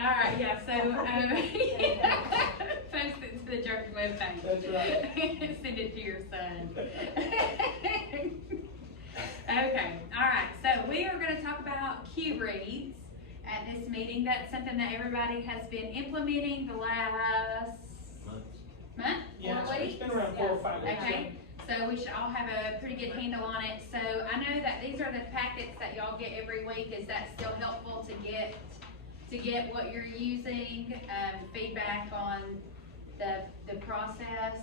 All right, yeah, so, post it to the church webpage. That's right. Send it to your son. Okay, all right, so we are gonna talk about cue reads at this meeting. That's something that everybody has been implementing the last month? Yeah, 4 it's weeks? been around 4 or 5 weeks. Okay, so we should all have a pretty good handle on it. So I know that these are the packets that y'all get every week. Is that still helpful to get what you're using? Feedback on the process?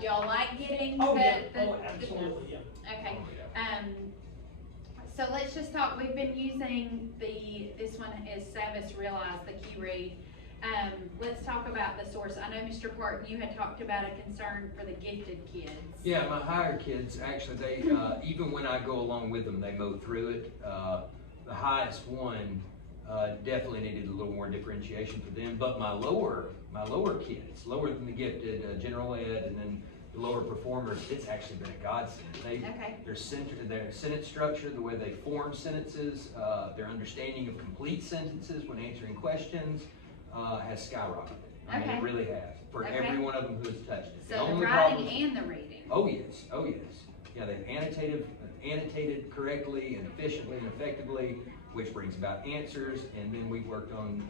Y'all like getting Oh, the, yeah, the, absolutely, yeah. okay. So let's just talk, we've been using this one is Savas Realize, the cue read. Let's talk about the source. I know, Mr. Parton, you had talked about a concern for the gifted kids. Yeah, my higher kids, actually, they, even when I go along with them, they mow through it. The highest one, definitely needed a little more differentiation for them, but my lower kids, lower than the gifted, general ed, and then the lower performers, it's actually been a godsend. Their sentence structure, the way they form sentences, their understanding of complete sentences when answering questions, has skyrocketed. I mean, it really has, for every one of them who has touched it. So the writing and the reading. Oh yes, oh yes. Yeah, they've annotated correctly and efficiently and effectively, which brings about answers, and then we've worked on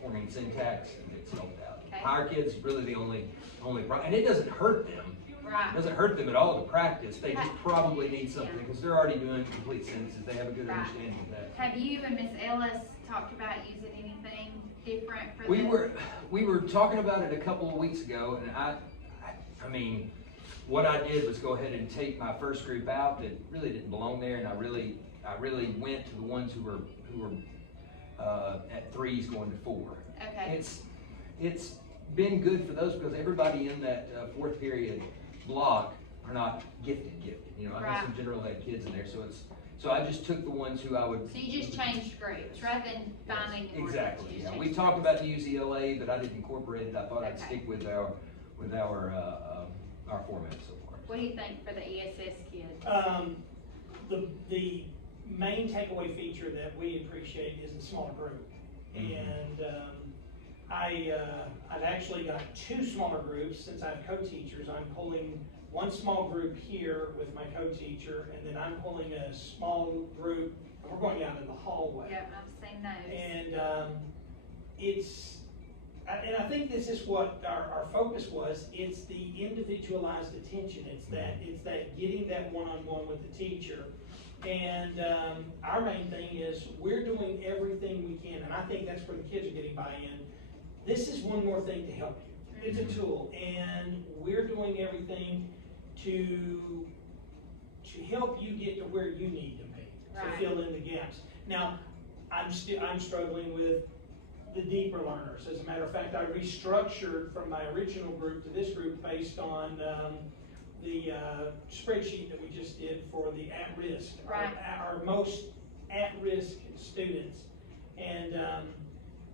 forming syntax, and it's helped out. Okay. Higher kids really the only problem, and it doesn't hurt them. Right. It doesn't hurt them at all to practice. They just probably need something because they're already doing complete sentences. They have a good understanding of that. Have you and Miss Ellis talked about using anything different for We were talking about it a couple of weeks ago, and I mean, what I did was go ahead and take my first group out that really didn't belong there, and I really went to the ones who were at 3s going to 4. Okay. It's been good for those because everybody in that 4th period block are not gifted. You know, I have some general ed kids in there, so I just took the ones who I would. So you just changed groups rather than finding more. Exactly. Yeah. We talked about the UZLA, but I didn't incorporate it. I thought I'd stick with our format so far. What do you think for the ESS kids? The main takeaway feature that we appreciate is the smaller group. And I've actually got 2 smaller groups since I have co-teachers. I'm pulling one small group here with my co-teacher, and then I'm pulling a small group, and we're going out in the hallway. Yep, I've seen those. And I think this is what our focus was. It's the individualized attention. It's that getting that one-on-one with the teacher. And our main thing is we're doing everything we can, and I think that's where the kids are getting buy-in. This is one more thing to help you. It's a tool, and we're doing everything to help you get to where you need to be, to fill in the gaps. Now, I'm struggling with the deeper learners. As a matter of fact, I restructured from my original group to this group based on the spreadsheet that we just did for the at-risk, our most at-risk students, and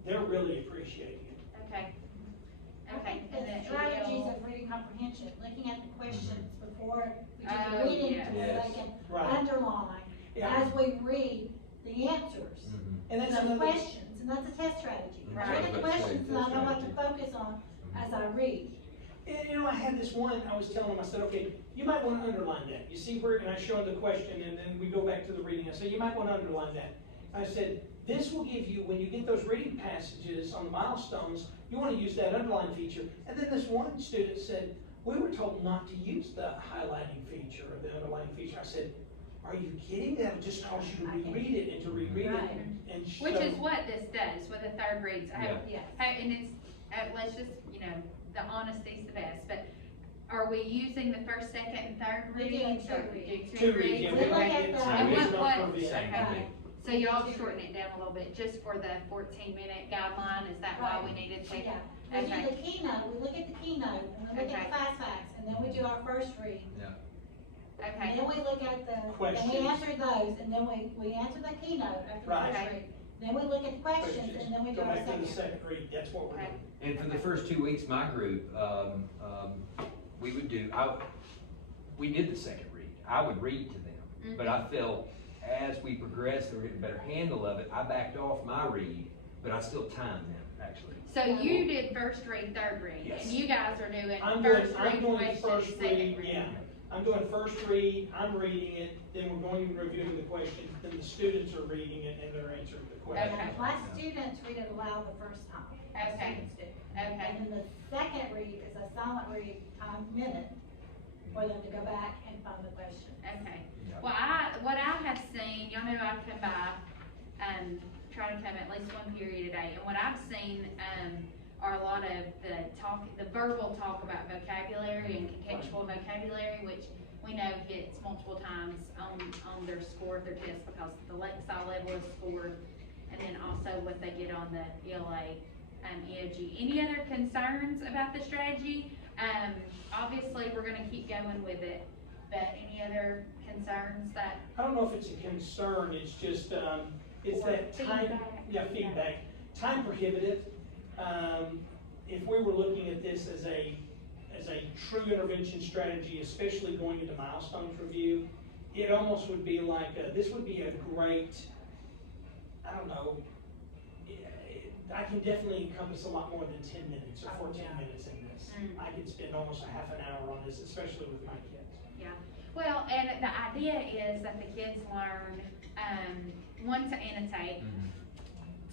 they're really appreciating it. Okay. Okay. And the strategies of reading comprehension, looking at the questions before we do the reading, so they can underline as we read the answers. And that's the questions, and that's a test strategy. I look at the questions and I know what to focus on as I read. And you know, I had this one, I was telling them, I said, okay, you might want to underline that. You see where, and I showed the question, and then we go back to the reading. I said, you might want to underline that. I said, this will give you, when you get those reading passages on the milestones, you want to use that underline feature. And then this one student said, we were told not to use the highlighting feature or the underlining feature. I said, are you kidding? That would just cause you to reread it and to reread it. And show. Which is what this does with the 3rd reads. And it's, let's just, you know, the honesty's the best, but are we using the 1st, 2nd, and 3rd readings? Two reads. So y'all shorten it down a little bit just for the 14-minute guideline. Is that why we needed to? Yeah. We do the keynote. We look at the keynote, and we look at the fast facts, and then we do our first read. Okay. And then we look at the questions. And we answer those, and then we answer the keynote after the first read. Then we look at the questions, and then we do our second read. That's what we're doing. And for the first 2 weeks, my group, we would do. We did the 2nd read. I would read to them, but I felt as we progressed, they were getting a better handle of it. I backed off my read but I still time them, actually. So you did first read, third read, Yes. and you guys are doing I'm first doing read first questions, second read, read. yeah. I'm doing first read, I'm reading it, then we're going and reviewing the questions, then the students are reading it and they're answering the questions. Okay. My students read it aloud the first time. My Okay. students do. Okay, And then the second read is a silent read, time minute, for them to go back and find the question. okay. Yeah. Well, what I have seen, y'all know I come by, try to come at least one period a day, and what I've seen, are a lot of the verbal talk about vocabulary and contextual vocabulary, which we know hits multiple times on their score of their test because the style level is scored, and then also what they get on the ELA, EOG. Any other concerns about the strategy? Obviously, we're gonna keep going with it, but any other concerns that? I don't know if it's a concern, it's just, it's Or that time, feedback. yeah, feedback, time prohibitive. If we were looking at this as a true intervention strategy, especially going into milestones review, it almost would be like, this would be a great, I don't know, I can definitely encompass a lot more than 10 minutes or 14 minutes in this. Mm. I could spend almost a half an hour on this, especially with my kids. Yeah, well, and the idea is that the kids learn, one, to annotate,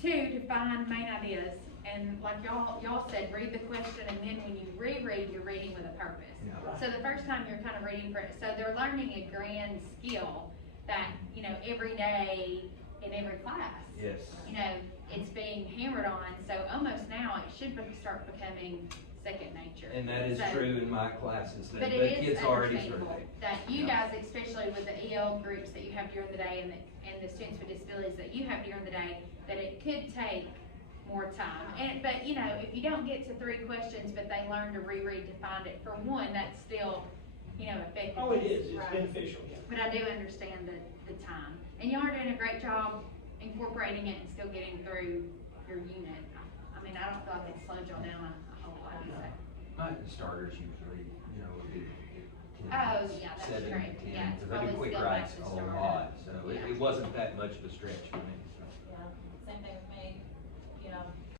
two, to find main ideas, and like y'all said, read the question, and then when you reread, you're reading with a purpose. Yeah. Right. So the first time you're kind of reading for it, so they're learning a grand skill that, every day in every class. Yes. It's being hammered on, so almost now it should start becoming second nature. And that is So- true in my classes, the But it is kids already understandable started. that you Yeah. guys, especially with the EL groups that you have during the day and the students with disabilities that you have during the day, that it could take more time. But if you don't get to 3 questions, but they learn to reread to find it for one, that's still, effective. Oh, it is, it's Right. beneficial, yeah. But I do understand the time. And y'all are doing a great job incorporating it and still getting through your unit. I mean, I don't feel like it's slowed y'all down a whole lot, so. My starters usually, do 10 Oh, minutes, yeah, that's 7, great. 10, Yeah, it's because I probably do quick still writes like a the starter. lot, so Yeah. it wasn't that much of a stretch for me, so. Yeah, same thing with me,